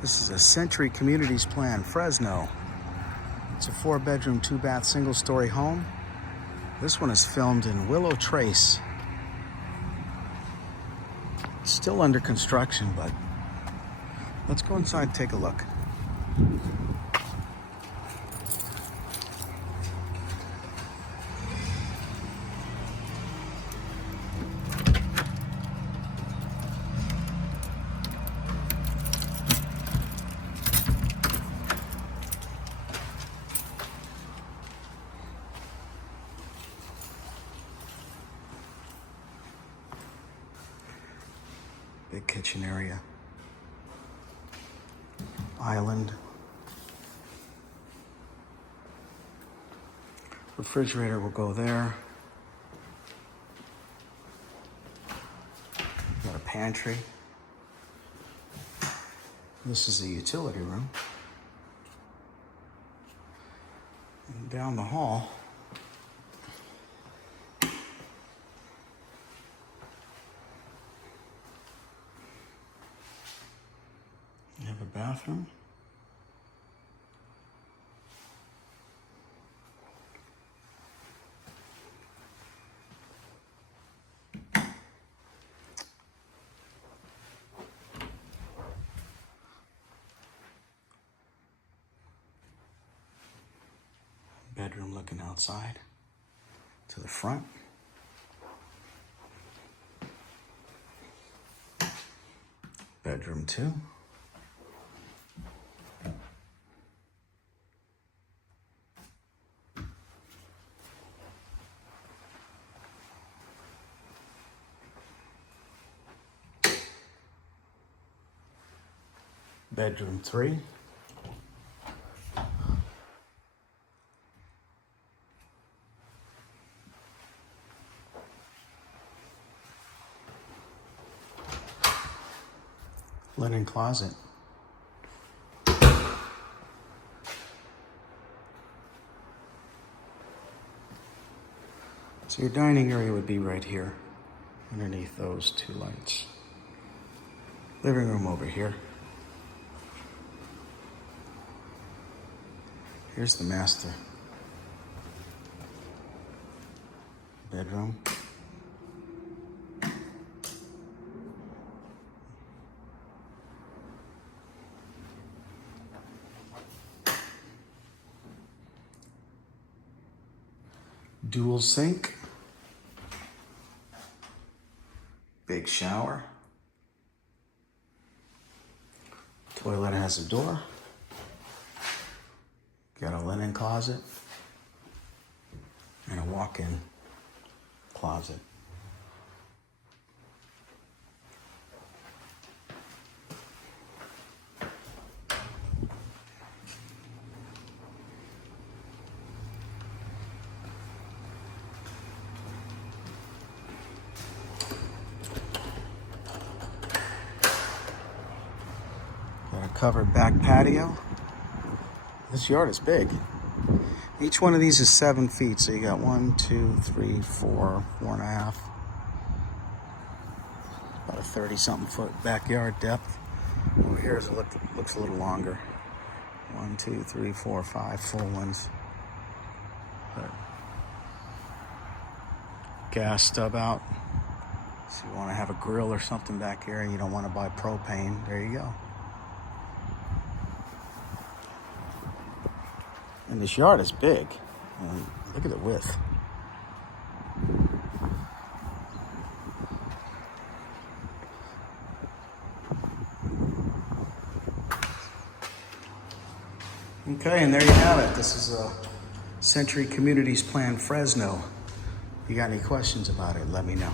This is a Century Communities Plan, Fresno. It's a 4-bedroom, 2-bath, single-story home. This one is filmed in Willow Trace. It's still under construction, but let's go inside and take a look. Big kitchen area. Island. Refrigerator will go there. Got a pantry. This is a utility room. And down the hall, you have a bathroom. Bedroom looking outside to the front. Bedroom 2. Bedroom 3. Linen closet. So your dining area would be right here, underneath those 2 lights. Living room over here. Here's the master bedroom. Dual sink. Big shower. Toilet has a door. Got a linen closet and a walk-in closet. Got a covered back patio. This yard is big. Each one of these is 7 feet, so you got 1, 2, 3, 4, 4.5. About a 30-something foot backyard depth. Over here looks a little longer. 1, 2, 3, 4, 5 full ones. But gas stub out. So you want to have a grill or something back here, and you don't want to buy propane. There you go. And this yard is big. Look at the width. Okay, and there you have it. This is a Century Communities Plan, Fresno. If you got any questions about it, let me know.